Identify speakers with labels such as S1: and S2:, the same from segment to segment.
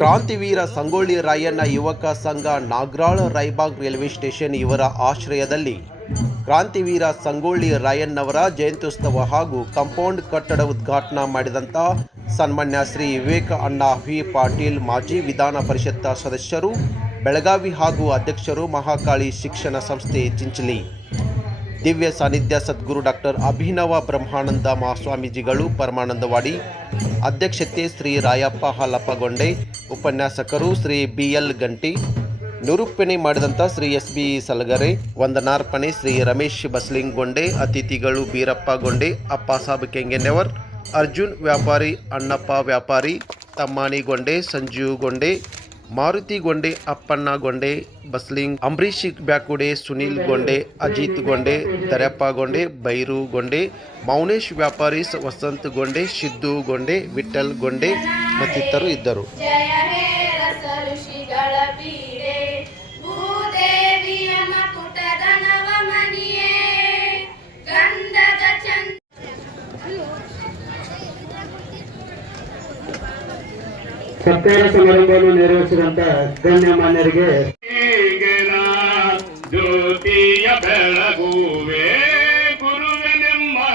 S1: ಕ್ರಾಂತಿವೀರ ಸಂಗೊಳ್ಳಿ ರಾಯಣ್ಣ ಯುವಕ ಸಂಘ ನಾಗ್ರಾಳ್ ರೈಬಾಗ್ railway station ಇವರ ಆಶ್ರಯದಲ್ಲಿ ಕ್ರಾಂತಿವೀರ ಸಂಗೊಳ್ಳಿ ರಾಯಣ್ಣವರ ಜಯಂತ್ಯುತ್ಸವ ಹಾಗೂ ಕಾಂಪೌಂಡ್ ಕಟ್ಟಡ ಉದ್ಘಾಟನಾ ಮಾಡಿದಂಥ ಸನ್ಮಾನ್ಯ ಶ್ರೀ ವಿವೇಕ ಅಣ್ಣ ವಿ ಪಾಟೀಲ್ ಮಾಜಿ ವಿಧಾನ ಪರಿಷತ್ ಸದಸ್ಯರು, ಬೆಳಗಾವಿ ಹಾಗೂ ಅಧ್ಯಕ್ಷರು ಮಹಾಕಾಳಿ ಶಿಕ್ಷಣ ಸಂಸ್ಥೆ ಚಿಂಚಲಿ. ದಿವ್ಯ ಸಾನ್ನಿಧ್ಯ ಸದ್ಗುರು ಡಾಕ್ಟರ್ ಅಭಿನವ ಬ್ರಹ್ಮಾನಂದ ಮಹಾಸ್ವಾಮೀಜಿಗಳು ಪರಮಾನಂದವಾಡಿ, ಅಧ್ಯಕ್ಷತೆ ಶ್ರೀ ರಾಯಪ್ಪ ಹಾಲಪ್ಪಗೊಂಡೆ, ಉಪನ್ಯಾಸಕರು ಶ್ರೀ ಬಿ ಎಲ್ ಗಂಟಿ, ನಿರೂಪಣೆ ಮಾಡಿದಂಥ ಶ್ರೀ ಎಸ್ ಬಿ ಸಲಗರೆ, ವಂದನಾರ್ಪಣೆ ಶ್ರೀ ರಮೇಶ್ ಬಸ್ಲಿಂಗೊಂಡೆ ಅತಿಥಿಗಳು ಬೀರಪ್ಪ ಗೊಂಡೆ ಅಪ್ಪಾಸಾಬ್ ಕೆಂಗೆನೆವರ್, ಅರ್ಜುನ್ ವ್ಯಾಪಾರಿ, ಅಣ್ಣಪ್ಪ ವ್ಯಾಪಾರಿ ತಮ್ಮಾಣಿಗೊಂಡೆ ಸಂಜೀವ್ ಗೊಂಡೆ ಮಾರುತಿ ಗೊಂಡೆ, ಅಪ್ಪಣ್ಣ ಗೊಂಡೆ, ಬಸ್ಲಿಂಗ್ ಅಂಬರೀಶ್ ಬ್ಯಾಕುಡೆ, ಸುನೀಲ್ ಗೊಂಡೆ, ಅಜಿತ್ ಗೊಂಡೆ, ದರ್ಯಪ್ಪ ಗೊಂಡೆ, ಬೈರು ಗೊಂಡೆ, ಮೌನೇಶ್ ವ್ಯಾಪಾರಿಸ್, ವಸಂತ್ ಗೊಂಡೆ ಸಿದ್ದು ಗೊಂಡೆ ವಿಠಲ್ ಗೊಂಡೆ ಮತ್ತಿತರರು ಇದ್ದರು.
S2: ಸತ್ಕಾರ ಸಮಾರಂಭವನ್ನು ನೆರವೇರಿಸಿದಂತ ಗಣ್ಯಮಾನ್ಯರಿಗೆ
S3: ಈಗಿನ ಜ್ಯೋತಿಯ ಬೆಳಗುವೆ ಗುರುವೆ ನಿಮ್ಮಡಿಗೆನ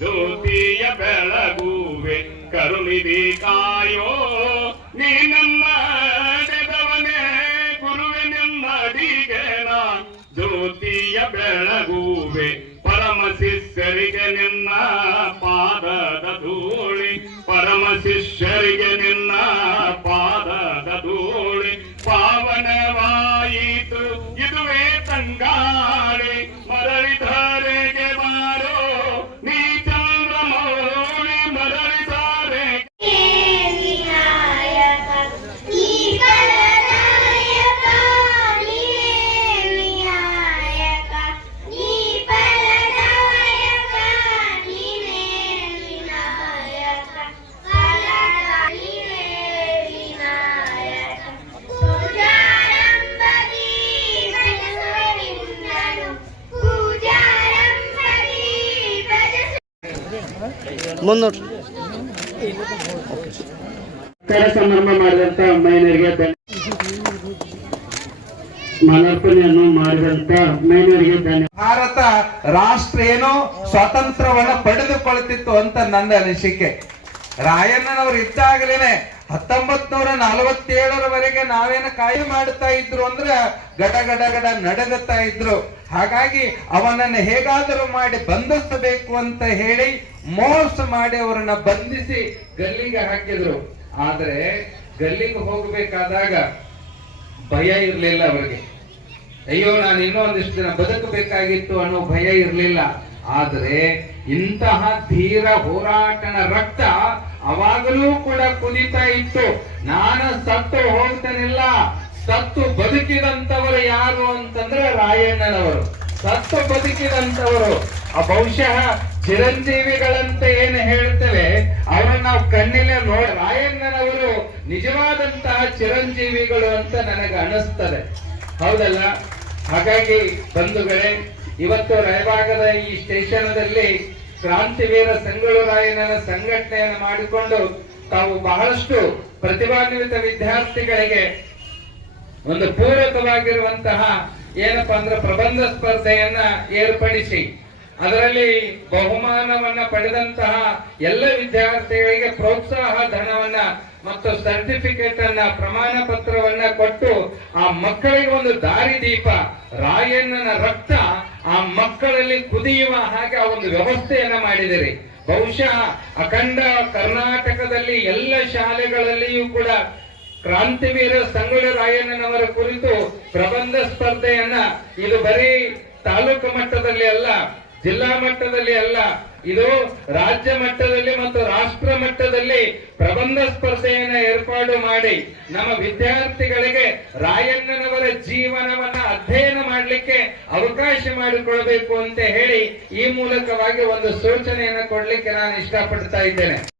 S3: ಜ್ಯೋತಿಯ ಬೆಳಗುವೆ ಕರುಣಿದಿ ಕಾಯೋ. ನೀ ನಮ್ಮ ನೆದವನೇ ಗುರುವೆ ನಿಮ್ಮಡಿಗೆನ ಜ್ಯೋತಿಯ ಬೆಳಗುವೆ, ಪರಮ ಶಿಷ್ಯರಿಗೆ ನಿನ್ನ
S4: ganga
S1: ಮುನ್ನೂರು.
S2: ಸಮಾರಂಭ ಮಾಡಿದಂತ ಮಹಿಳೆಯರಿಗೆ ಧನ್ಯ ಮಾಲಾರ್ಪಣೆಯನ್ನು ಮಾಡಿದಂತ ಮಹಿಳೆಯರಿಗೆ
S5: ಭಾರತ ರಾಷ್ಟ್ರ ಏನೋ ಸ್ವಾತಂತ್ರ್ಯವನ್ನ ಪಡೆದುಕೊಳ್ತಿತ್ತು ಅಂತ ನನ್ನ ಅನಿಸಿಕೆ. ರಾಯಣ್ಣನವರು ಇದ್ದಾಗಲೇನೆ ಹತ್ತೊಂಬತ್ ನೂರ ನಲವತ್ತೇಳರವರೆಗೆ ನಾವೇನ ಕಾಯಿ ಮಾಡ್ತಾ ಇದ್ರು ಅಂದ್ರೆ ಗಡ ಗಡ ಗಡ ನಡಗುತ್ತಾ ಇದ್ರು. ಹಾಗಾಗಿ ಅವನನ್ನ ಹೇಗಾದರೂ ಮಾಡಿ ಬಂಧಿಸಬೇಕು ಅಂತ ಹೇಳಿ ಮೋಸ ಮಾಡಿ ಅವರನ್ನ ಬಂಧಿಸಿ ಗಲ್ಲಿಗೆ ಹಾಕಿದ್ರು. ಆದ್ರೆ ಗಲ್ಲಿಗೆ ಹೋಗಬೇಕಾದಾಗ ಭಯ ಇರಲಿಲ್ಲ ಅವರಿಗೆ. ಅಯ್ಯೋ, ನಾನು ಇನ್ನೂ ಒಂದಿಷ್ಟು ದಿನ ಬದುಕಬೇಕಾಗಿತ್ತು ಅನ್ನೋ ಭಯ ಇರಲಿಲ್ಲ. ಆದರೆ ಇಂತಹ ಧೀರ ಹೋರಾಟನ ರಕ್ತ ಅವಾಗಲೂ ಕೂಡ ಕುದಿತಾ ಇತ್ತು. ನಾನು ಸತ್ತು ಹೋಗ್ತಾನಿಲ್ಲ. ಸತ್ತು ಬದುಕಿದಂತವರು ಯಾರು ಅಂತಂದ್ರೆ ರಾಯಣ್ಣನವರು. ಸತ್ತು ಬದುಕಿದಂತವರು ಆ ಬಹುಶಃ ಚಿರಂಜೀವಿಗಳಂತ ಏನು ಹೇಳ್ತೇವೆ, ಅವರನ್ನ ನಾವು ಕಣ್ಣಿನ ನೋಡಿ ರಾಯಣ್ಣನವರು ನಿಜವಾದಂತಹ ಚಿರಂಜೀವಿಗಳು ಅಂತ ನನಗೆ ಅನಿಸ್ತದೆ ಹೌದಲ್ಲ? ಹಾಗಾಗಿ ಬಂಧುಗಳೇ, ಇವತ್ತು ರಾಯಭಾಗದ ಈ ಸ್ಟೇಷನ್ ಸ್ಟೇಷನದಲ್ಲಿ ಕ್ರಾಂತಿವೀರ ಸಂಗೊಳ್ಳುರಾಯಣ್ಣನ ಸಂಘಟನೆಯನ್ನು ಮಾಡಿಕೊಂಡು ತಾವು ಬಹಳಷ್ಟು ಪ್ರತಿಭಾನ್ವಿತ ವಿದ್ಯಾರ್ಥಿಗಳಿಗೆ ಒಂದು ಪೂರಕವಾಗಿರುವಂತಹ ಏನಪ್ಪಾ ಅಂದ್ರೆ ಪ್ರಬಂಧ ಸ್ಪರ್ಧೆಯನ್ನ ಏರ್ಪಡಿಸಿ, ಅದರಲ್ಲಿ ಬಹುಮಾನವನ್ನ ಪಡೆದಂತಹ ಎಲ್ಲ ವಿದ್ಯಾರ್ಥಿಗಳಿಗೆ ಪ್ರೋತ್ಸಾಹ ಧನವನ್ನ ಮತ್ತು ಸರ್ಟಿಫಿಕೇಟ್ ಅನ್ನ, ಪ್ರಮಾಣ ಪತ್ರವನ್ನ ಕೊಟ್ಟು ಆ ಮಕ್ಕಳಿಗೆ ಒಂದು ದಾರಿದೀಪ, ರಾಯಣ್ಣನ ರಕ್ತ ಆ ಮಕ್ಕಳಲ್ಲಿ ಕುದಿಯುವ ಹಾಗೆ ಆ ಒಂದು ವ್ಯವಸ್ಥೆಯನ್ನ ಮಾಡಿದಿರಿ. ಬಹುಶಃ ಅಖಂಡ ಕರ್ನಾಟಕದಲ್ಲಿ ಎಲ್ಲ ಶಾಲೆಗಳಲ್ಲಿಯೂ ಕೂಡ ಕ್ರಾಂತಿವೀರ ಸಂಗೊಳ್ಳಿ ರಾಯಣ್ಣನವರ ಕುರಿತು ಪ್ರಬಂಧ ಸ್ಪರ್ಧೆಯನ್ನ ಇದು ಬರೀ ತಾಲೂಕು ಮಟ್ಟದಲ್ಲಿ ಅಲ್ಲ, ಜಿಲ್ಲಾ ಮಟ್ಟದಲ್ಲಿ ಅಲ್ಲ, ಇದು ರಾಜ್ಯ ಮಟ್ಟದಲ್ಲಿ ಮತ್ತು ರಾಷ್ಟ್ರ ಮಟ್ಟದಲ್ಲಿ ಪ್ರಬಂಧ ಸ್ಪರ್ಧೆಯನ್ನ ಏರ್ಪಾಡು ಮಾಡಿ ನಮ್ಮ ವಿದ್ಯಾರ್ಥಿಗಳಿಗೆ ರಾಯಣ್ಣನವರ ಜೀವನವನ್ನ ಮಾಡಲಿಕ್ಕೆ ಅವಕಾಶ ಮಾಡಿಕೊಳ್ಬೇಕು ಅಂತ ಹೇಳಿ ಈ ಮೂಲಕವಾಗಿ ಒಂದು ಸೂಚನೆಯನ್ನ ಕೊಡ್ಲಿಕ್ಕೆ ನಾನು ಇಷ್ಟಪಡ್ತಾ ಇದ್ದೇನೆ.